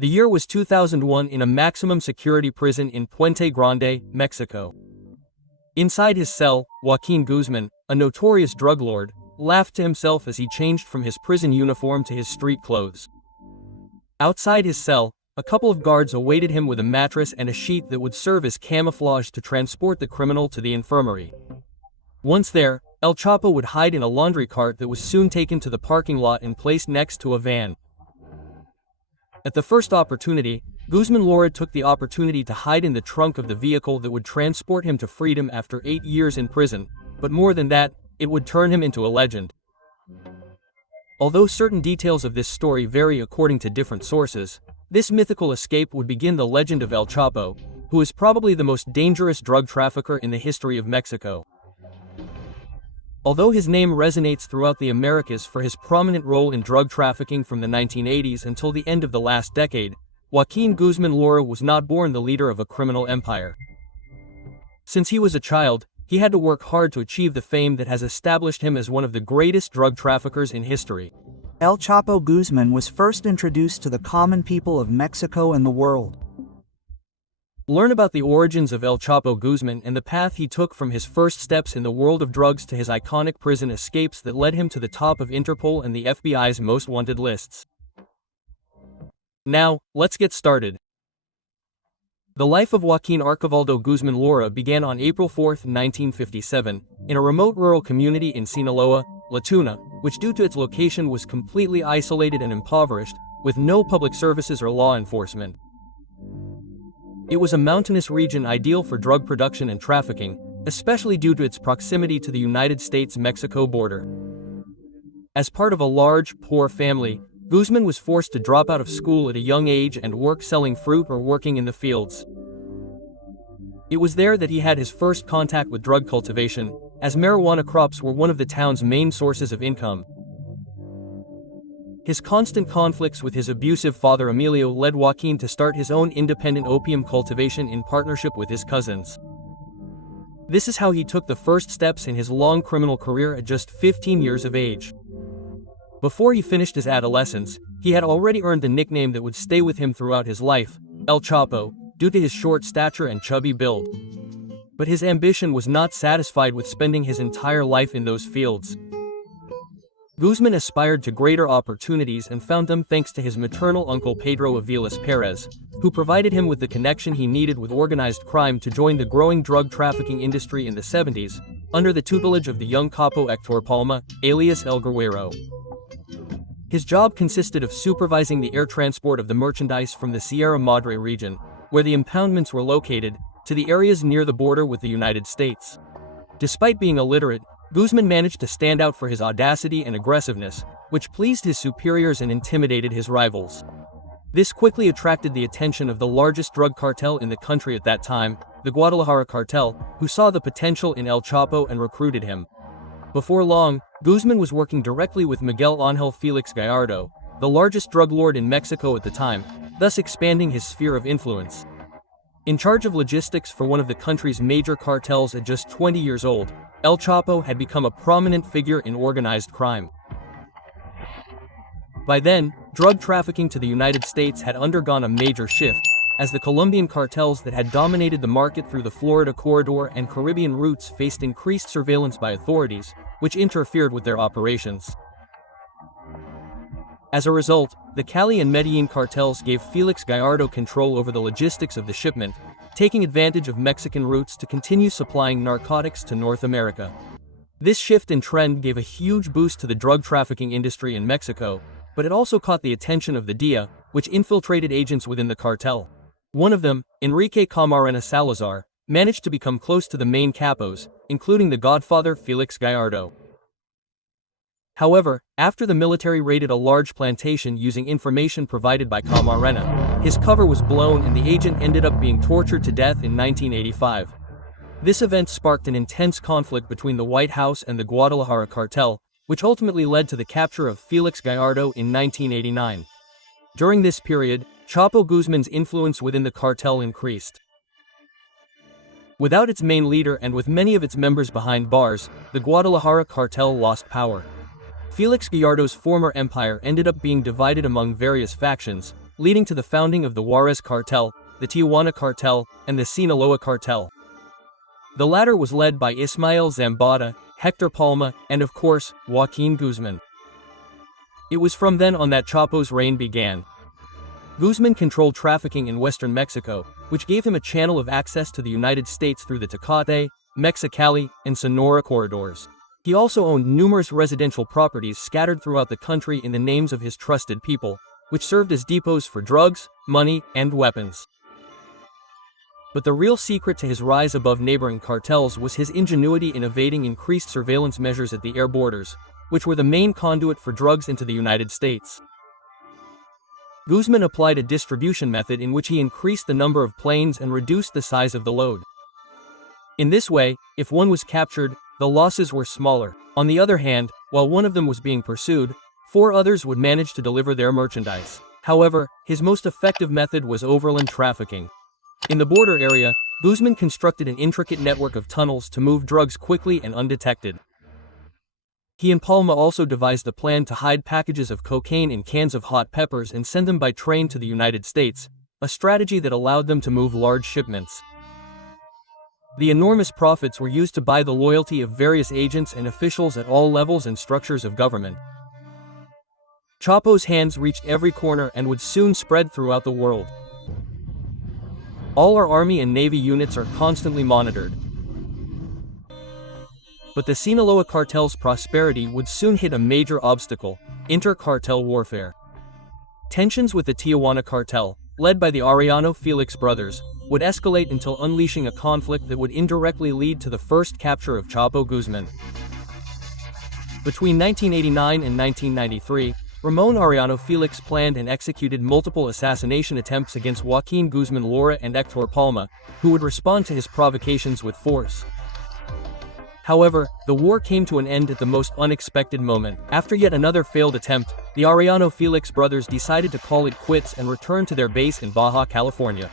The year was 2001 in a maximum security prison in Puente Grande, Mexico. Inside his cell, Joaquín Guzmán, a notorious drug lord, laughed to himself as he changed from his prison uniform to his street clothes. Outside his cell, a couple of guards awaited him with a mattress and a sheet that would serve as camouflage to transport the criminal to the infirmary. Once there, El Chapo would hide in a laundry cart that was soon taken to the parking lot and placed next to a van. At the first opportunity, Guzmán Lora took the opportunity to hide in the trunk of the vehicle that would transport him to freedom after 8 years in prison, but more than that, it would turn him into a legend. Although certain details of this story vary according to different sources, this mythical escape would begin the legend of El Chapo, who is probably the most dangerous drug trafficker in the history of Mexico. Although his name resonates throughout the Americas for his prominent role in drug trafficking from the 1980s until the end of the last decade, Joaquín Guzmán Lora was not born the leader of a criminal empire. Since he was a child, he had to work hard to achieve the fame that has established him as one of the greatest drug traffickers in history. El Chapo Guzmán was first introduced to the common people of Mexico and the world. Learn about the origins of El Chapo Guzmán and the path he took from his first steps in the world of drugs to his iconic prison escapes that led him to the top of Interpol and the FBI's most wanted lists. Now, let's get started. The life of Joaquín Archibaldo Guzmán Lora began on April 4, 1957, in a remote rural community in Sinaloa, La Tuna, which due to its location was completely isolated and impoverished, with no public services or law enforcement. It was a mountainous region ideal for drug production and trafficking, especially due to its proximity to the United States-Mexico border. As part of a large, poor family, Guzmán was forced to drop out of school at a young age and work selling fruit or working in the fields. It was there that he had his first contact with drug cultivation, as marijuana crops were one of the town's main sources of income. His constant conflicts with his abusive father Emilio led Joaquín to start his own independent opium cultivation in partnership with his cousins. This is how he took the first steps in his long criminal career at just 15 years of age. Before he finished his adolescence, he had already earned the nickname that would stay with him throughout his life, El Chapo, due to his short stature and chubby build. But his ambition was not satisfied with spending his entire life in those fields. Guzmán aspired to greater opportunities and found them thanks to his maternal uncle Pedro Aviles Perez, who provided him with the connection he needed with organized crime to join the growing drug trafficking industry in the 70s, under the tutelage of the young capo Héctor Palma, alias El Guerrero. His job consisted of supervising the air transport of the merchandise from the Sierra Madre region, where the impoundments were located, to the areas near the border with the United States. Despite being illiterate, Guzmán managed to stand out for his audacity and aggressiveness, which pleased his superiors and intimidated his rivals. This quickly attracted the attention of the largest drug cartel in the country at that time, the Guadalajara Cartel, who saw the potential in El Chapo and recruited him. Before long, Guzmán was working directly with Miguel Ángel Félix Gallardo, the largest drug lord in Mexico at the time, thus expanding his sphere of influence. In charge of logistics for one of the country's major cartels at just 20 years old, El Chapo had become a prominent figure in organized crime. By then, drug trafficking to the United States had undergone a major shift, as the Colombian cartels that had dominated the market through the Florida corridor and Caribbean routes faced increased surveillance by authorities, which interfered with their operations. As a result, the Cali and Medellin cartels gave Félix Gallardo control over the logistics of the shipment, taking advantage of Mexican routes to continue supplying narcotics to North America. This shift in trend gave a huge boost to the drug trafficking industry in Mexico, but it also caught the attention of the DEA, which infiltrated agents within the cartel. One of them, Enrique Camarena Salazar, managed to become close to the main capos, including the godfather Félix Gallardo. However, after the military raided a large plantation using information provided by Camarena, his cover was blown and the agent ended up being tortured to death in 1985. This event sparked an intense conflict between the White House and the Guadalajara cartel, which ultimately led to the capture of Félix Gallardo in 1989. During this period, Chapo Guzmán's influence within the cartel increased. Without its main leader and with many of its members behind bars, the Guadalajara cartel lost power. Félix Gallardo's former empire ended up being divided among various factions, leading to the founding of the Juarez Cartel, the Tijuana Cartel, and the Sinaloa Cartel. The latter was led by Ismael Zambada, Hector Palma, and of course, Joaquín Guzmán. It was from then on that Chapo's reign began. Guzmán controlled trafficking in western Mexico, which gave him a channel of access to the United States through the Tecate, Mexicali, and Sonora corridors. He also owned numerous residential properties scattered throughout the country in the names of his trusted people, which served as depots for drugs, money, and weapons. But the real secret to his rise above neighboring cartels was his ingenuity in evading increased surveillance measures at the air borders, which were the main conduit for drugs into the United States. Guzmán applied a distribution method in which he increased the number of planes and reduced the size of the load. In this way, if one was captured, the losses were smaller. On the other hand, while one of them was being pursued, 4 others would manage to deliver their merchandise. However, his most effective method was overland trafficking. In the border area, Guzmán constructed an intricate network of tunnels to move drugs quickly and undetected. He and Palma also devised a plan to hide packages of cocaine in cans of hot peppers and send them by train to the United States, a strategy that allowed them to move large shipments. The enormous profits were used to buy the loyalty of various agents and officials at all levels and structures of government. Chapo's hands reached every corner and would soon spread throughout the world. All our Army and Navy units are constantly monitored. But the Sinaloa cartel's prosperity would soon hit a major obstacle: inter-cartel warfare. Tensions with the Tijuana cartel, led by the Arellano Felix brothers, would escalate until unleashing a conflict that would indirectly lead to the first capture of Chapo Guzmán. Between 1989 and 1993, Ramon Arellano Felix planned and executed multiple assassination attempts against Joaquín Guzmán Lora and Hector Palma, who would respond to his provocations with force. However, the war came to an end at the most unexpected moment. After yet another failed attempt, the Arellano Felix brothers decided to call it quits and return to their base in Baja California.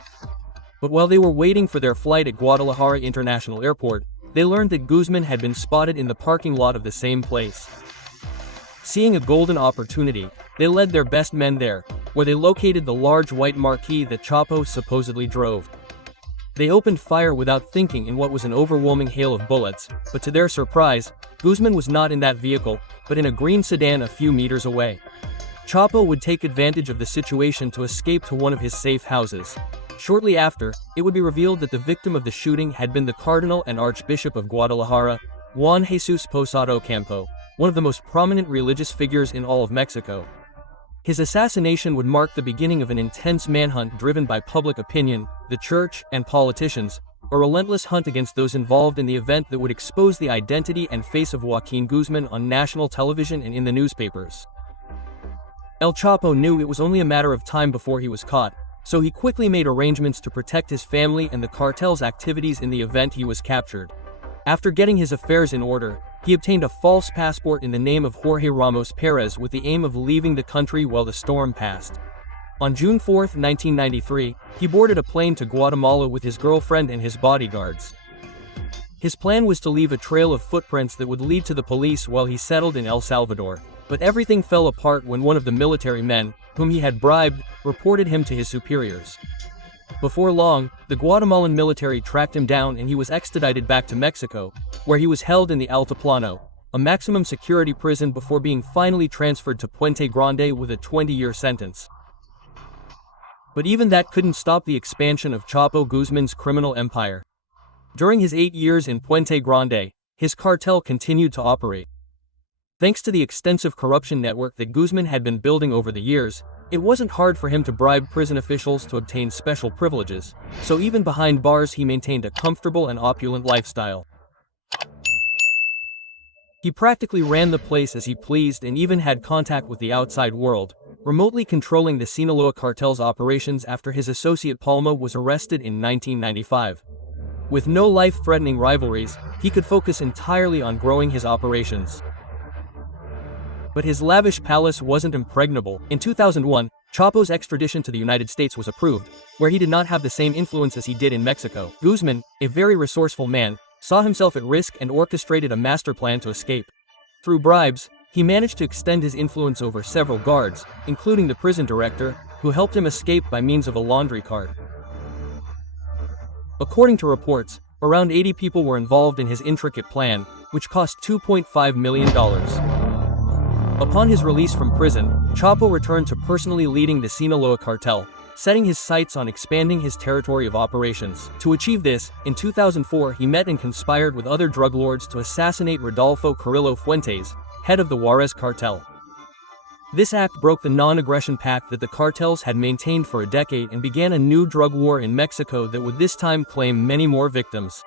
But while they were waiting for their flight at Guadalajara International Airport, they learned that Guzmán had been spotted in the parking lot of the same place. Seeing a golden opportunity, they led their best men there, where they located the large white Marquis that Chapo supposedly drove. They opened fire without thinking in what was an overwhelming hail of bullets, but to their surprise, Guzmán was not in that vehicle, but in a green sedan a few meters away. Chapo would take advantage of the situation to escape to one of his safe houses. Shortly after, it would be revealed that the victim of the shooting had been the Cardinal and Archbishop of Guadalajara, Juan Jesus Posada Campo, one of the most prominent religious figures in all of Mexico. His assassination would mark the beginning of an intense manhunt driven by public opinion, the church, and politicians, a relentless hunt against those involved in the event that would expose the identity and face of Joaquín Guzmán on national television and in the newspapers. El Chapo knew it was only a matter of time before he was caught, so he quickly made arrangements to protect his family and the cartel's activities in the event he was captured. After getting his affairs in order, he obtained a false passport in the name of Jorge Ramos Perez with the aim of leaving the country while the storm passed. On June 4, 1993, he boarded a plane to Guatemala with his girlfriend and his bodyguards. His plan was to leave a trail of footprints that would lead to the police while he settled in El Salvador. But everything fell apart when one of the military men, whom he had bribed, reported him to his superiors. Before long, the Guatemalan military tracked him down and he was extradited back to Mexico, where he was held in the Altiplano, a maximum security prison, before being finally transferred to Puente Grande with a 20-year sentence. But even that couldn't stop the expansion of Chapo Guzmán's criminal empire. During his 8 years in Puente Grande, his cartel continued to operate. Thanks to the extensive corruption network that Guzmán had been building over the years, it wasn't hard for him to bribe prison officials to obtain special privileges, so even behind bars he maintained a comfortable and opulent lifestyle. He practically ran the place as he pleased and even had contact with the outside world, remotely controlling the Sinaloa cartel's operations after his associate Palma was arrested in 1995. With no life-threatening rivalries, he could focus entirely on growing his operations. But his lavish palace wasn't impregnable. In 2001, Chapo's extradition to the United States was approved, where he did not have the same influence as he did in Mexico. Guzmán, a very resourceful man, saw himself at risk and orchestrated a master plan to escape. Through bribes, he managed to extend his influence over several guards, including the prison director, who helped him escape by means of a laundry cart. According to reports, around 80 people were involved in his intricate plan, which cost $2.5 million. Upon his release from prison, Chapo returned to personally leading the Sinaloa cartel, setting his sights on expanding his territory of operations. To achieve this, in 2004 he met and conspired with other drug lords to assassinate Rodolfo Carrillo Fuentes, head of the Juarez cartel. This act broke the non-aggression pact that the cartels had maintained for a decade and began a new drug war in Mexico that would this time claim many more victims.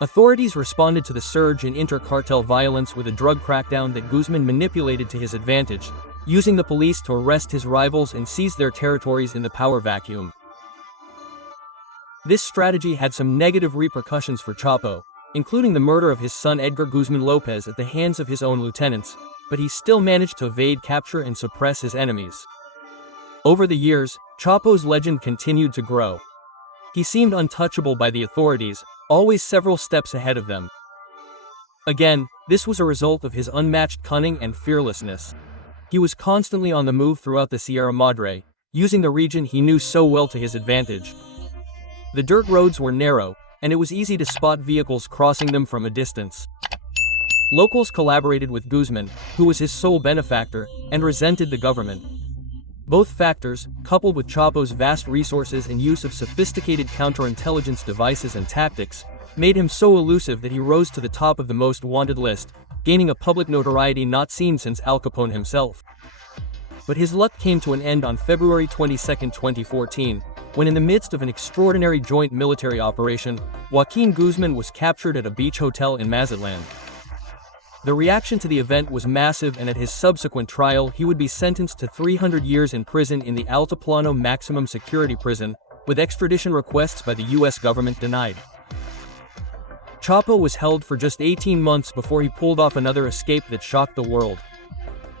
Authorities responded to the surge in inter-cartel violence with a drug crackdown that Guzmán manipulated to his advantage, using the police to arrest his rivals and seize their territories in the power vacuum. This strategy had some negative repercussions for Chapo, including the murder of his son Edgar Guzmán Lopez at the hands of his own lieutenants, but he still managed to evade capture and suppress his enemies. Over the years, Chapo's legend continued to grow. He seemed untouchable by the authorities, always several steps ahead of them. Again, this was a result of his unmatched cunning and fearlessness. He was constantly on the move throughout the Sierra Madre, using the region he knew so well to his advantage. The dirt roads were narrow, and it was easy to spot vehicles crossing them from a distance. Locals collaborated with Guzmán, who was his sole benefactor, and resented the government. Both factors, coupled with Chapo's vast resources and use of sophisticated counterintelligence devices and tactics, made him so elusive that he rose to the top of the most wanted list, gaining a public notoriety not seen since Al Capone himself. But his luck came to an end on February 22, 2014, when in the midst of an extraordinary joint military operation, Joaquín Guzmán was captured at a beach hotel in Mazatlan. The reaction to the event was massive, and at his subsequent trial he would be sentenced to 300 years in prison in the Altiplano maximum security prison, with extradition requests by the US government denied. Chapo was held for just 18 months before he pulled off another escape that shocked the world.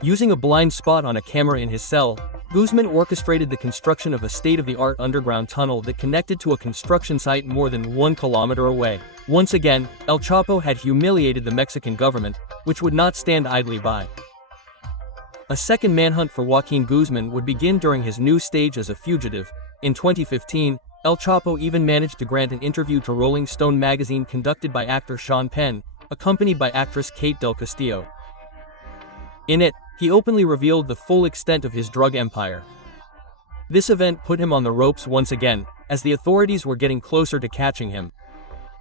Using a blind spot on a camera in his cell, Guzmán orchestrated the construction of a state-of-the-art underground tunnel that connected to a construction site more than 1 kilometer away. Once again, El Chapo had humiliated the Mexican government, which would not stand idly by. A second manhunt for Joaquín Guzmán would begin during his new stage as a fugitive. In 2015, El Chapo even managed to grant an interview to Rolling Stone magazine conducted by actor Sean Penn, accompanied by actress Kate Del Castillo. In it, he openly revealed the full extent of his drug empire. This event put him on the ropes once again, as the authorities were getting closer to catching him.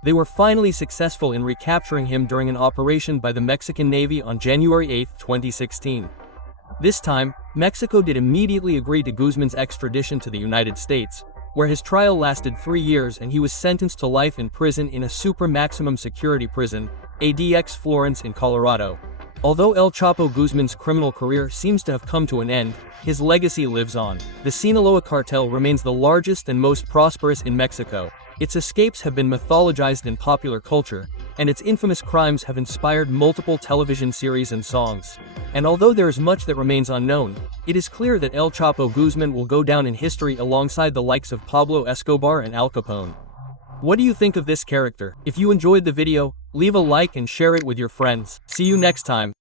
They were finally successful in recapturing him during an operation by the Mexican Navy on January 8, 2016. This time, Mexico did immediately agree to Guzmán's extradition to the United States, where his trial lasted 3 years and he was sentenced to life in prison in a super maximum security prison, ADX Florence in Colorado. Although El Chapo Guzmán's criminal career seems to have come to an end, his legacy lives on. The Sinaloa cartel remains the largest and most prosperous in Mexico. Its escapes have been mythologized in popular culture, and its infamous crimes have inspired multiple television series and songs. And although there is much that remains unknown, it is clear that El Chapo Guzmán will go down in history alongside the likes of Pablo Escobar and Al Capone. What do you think of this character? If you enjoyed the video, leave a like and share it with your friends. See you next time.